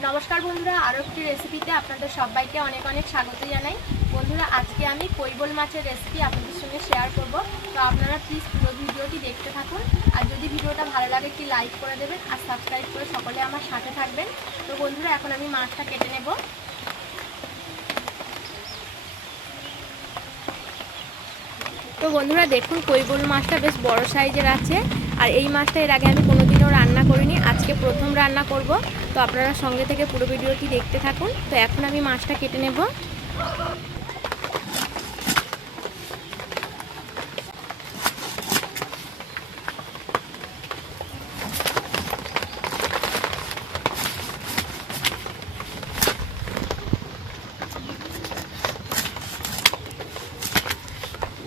नमस्कार बंधुरा आरो एकटी रेसिपिते आपनादेर सबाइके अनेक अनेक स्वागत जानाई। बंधुरा आज के आमी কৈবল माछेर रेसिपि आपनादेर संगे शेयर करब। तो आपनारा प्लिज पुरो भिडियोटी देखते थाकुन और यदि भिडियोटा भालो लागे एकटी लाइक करे देबेन और सबस्क्राइब करे सकले आमार साथे थाकबेन। तो बंधुरा एखन आमी माछटा केटे नेब। तो बंधुरा देखुन কৈবল माछटा बेश बड़ साइजेर आछे और এই মাছটা এর আগে আমি কোনোদিনও রান্না করিনি, আজকে প্রথম রান্না করব। তো আপনারা সঙ্গে থেকে পুরো ভিডিওটি দেখতে থাকুন। তো এখন আমি মাছটা কেটে নেব।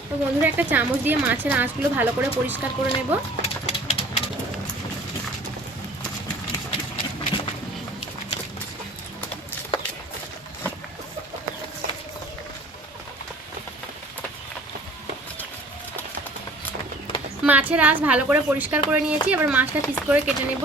তো বন্ধুরা একটা চামচ দিয়ে মাছের আঁশগুলো ভালো করে পরিষ্কার করে নেব। মাছের আঁশ ভালো করে পরিষ্কার করে নিয়েছি, এবার মাছটা পিস করে কেটে নেব।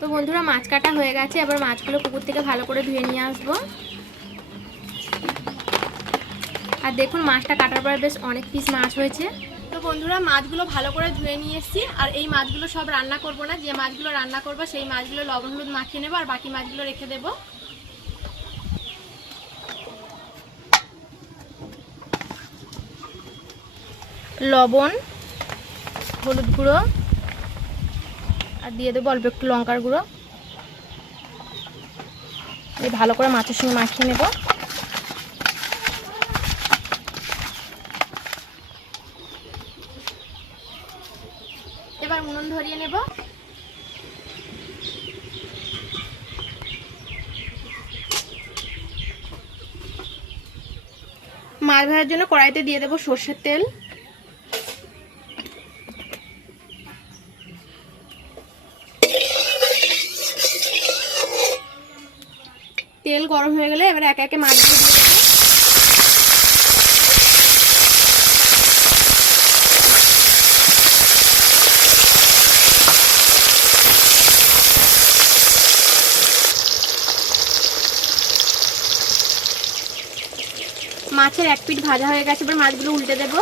তো বন্ধুরা মাছ কাটা হয়ে গেছে, এবার মাছগুলো পুকুর থেকে ভালো করে ধুয়ে নিয়ে আসবো। আর দেখুন মাছটা কাটার পর বেশ অনেক পিস মাছ হয়েছে। তো বন্ধুরা মাছগুলো ভালো করে ধুয়ে নিয়ে এসেছি। আর এই মাছগুলো সব রান্না করব না, যে মাছগুলো রান্না করব সেই মাছগুলো লবণ হলুদ মাখিয়ে নেব আর বাকি মাছগুলো রেখে দেব। লবণ, হলুদ গুঁড়ো আর দিয়ে দেবো অল্প একটু লঙ্কার গুঁড়ো। এই ভালো করে মাছের সঙ্গে মাখিয়ে নেব। এবার উনুন ধরিয়ে নেব। মাছ ভাজার জন্য কড়াইতে দিয়ে দেবো সরষের তেল। তেল গরম হয়ে গেলে এবার একে একে মাছগুলো দিয়ে দেবো। মাছের এক পিঠ ভাজা হয়ে গেছে, এবার মাছগুলো উল্টে দেবো।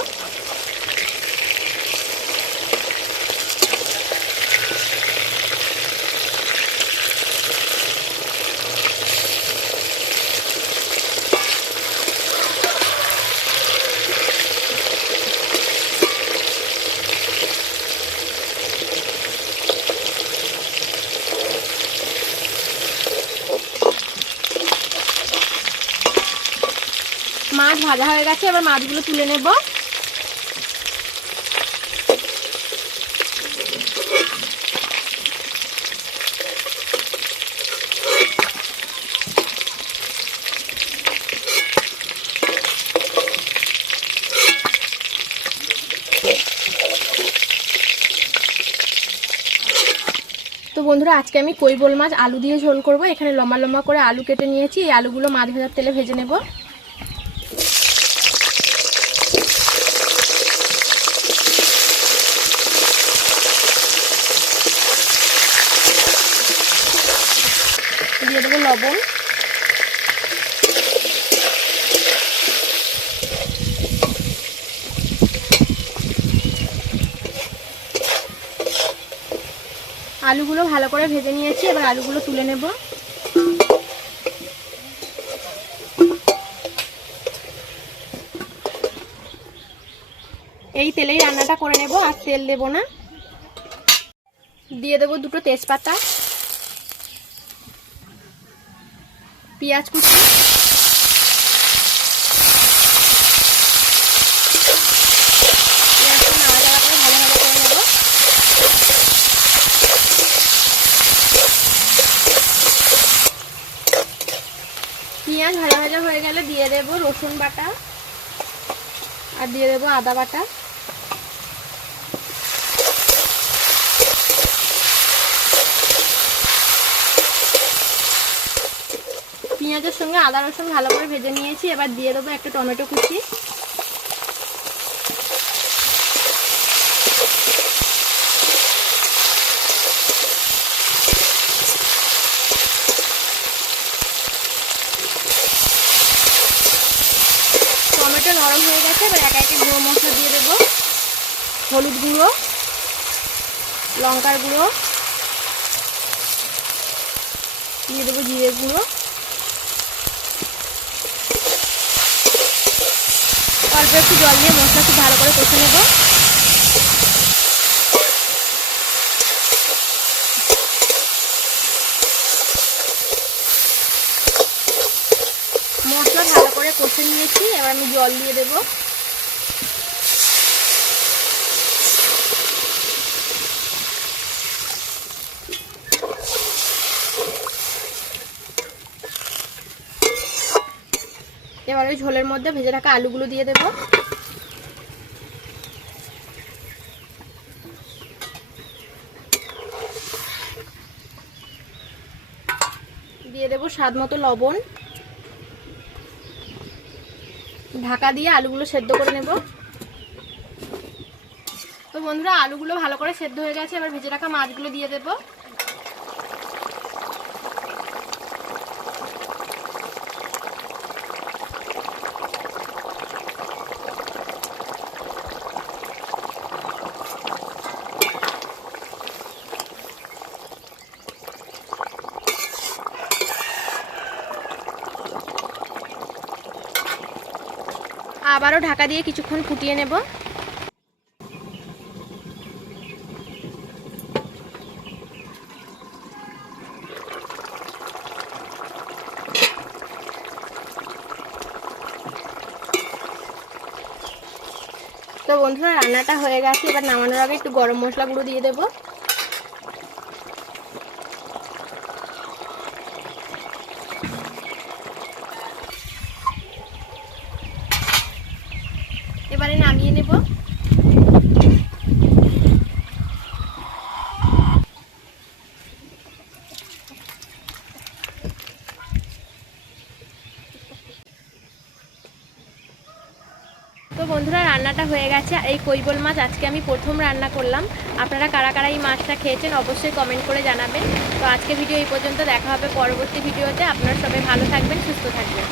মাছ ভাজা হয়ে গেছে, এবার মাছগুলো তুলে নেব। তো বন্ধুরা আজকে আমি কৈবল মাছ আলু দিয়ে ঝোল করব। এখানে লম্বা লম্বা করে আলু কেটে নিয়েছি, এই আলুগুলো মাছ ভাজার তেলে ভেজে নেব। দিয়ে দেবো লবণ, আলুগুলো ভালো করে ভেজে নিয়েছি, এবার আলুগুলো তুলে নেব। এই তেলেই রান্নাটা করে নেব, আর তেল দেব না। দিয়ে দেব দুটো তেজপাতা, পেঁয়াজ কুচি, পেঁয়াজটা নাড়াচাড়া করে ভালোভাবে করে নেব। পেঁয়াজ ভাজা ভাজা হয়ে গেলে দিয়ে দেব রসুন বাটা, আর দিয়ে দেব আদা বাটা। পেঁয়াজের সঙ্গে আদা রসুন ভালো করে ভেজে নিয়েছি। এবার দিয়ে দেবো একটা টমেটো কুচি, টমেটো নরম হয়ে গেছে। এবার একে একে গুঁড়ো মশলা দিয়ে দেবো। হলুদ গুঁড়ো, লঙ্কার গুঁড়ো, দিয়ে দেবো জিরে গুঁড়ো, অল্প একটু জল দিয়ে মশলা খুব ভালো করে কষে নেব। মশলা ভালো করে কষে নিয়েছি, এবার আমি জল দিয়ে দেব। এবার ওই ঝোলের মধ্যে ভেজে রাখা আলুগুলো দিয়ে দেব। দিয়ে দেব স্বাদ মতো লবণ। ঢাকা দিয়ে আলুগুলো সেদ্ধ করে নেব। তো বন্ধুরা, আলুগুলো ভালো করে সেদ্ধ হয়ে গেছে। এবার ভেজে রাখা মাছগুলো দিয়ে দেব। আবারও ঢাকা দিয়ে কিছুক্ষণ ফুটিয়ে নেব। তো বন্ধুরা, রান্নাটা হয়ে গেছে। এবার নামানোর আগে একটু গরম মশলা গুঁড়ো দিয়ে দেব। এবারে নামিয়ে নেব। তো বন্ধুরা, রান্নাটা হয়ে গেছে। এই কৈবল মাছ আজকে আমি প্রথম রান্না করলাম। আপনারা কারা কারা এই মাছটা খেয়েছেন অবশ্যই কমেন্ট করে জানাবেন। তো আজকে ভিডিও এই পর্যন্ত, দেখা হবে পরবর্তী ভিডিওতে। আপনারা সবাই ভালো থাকবেন, সুস্থ থাকবেন।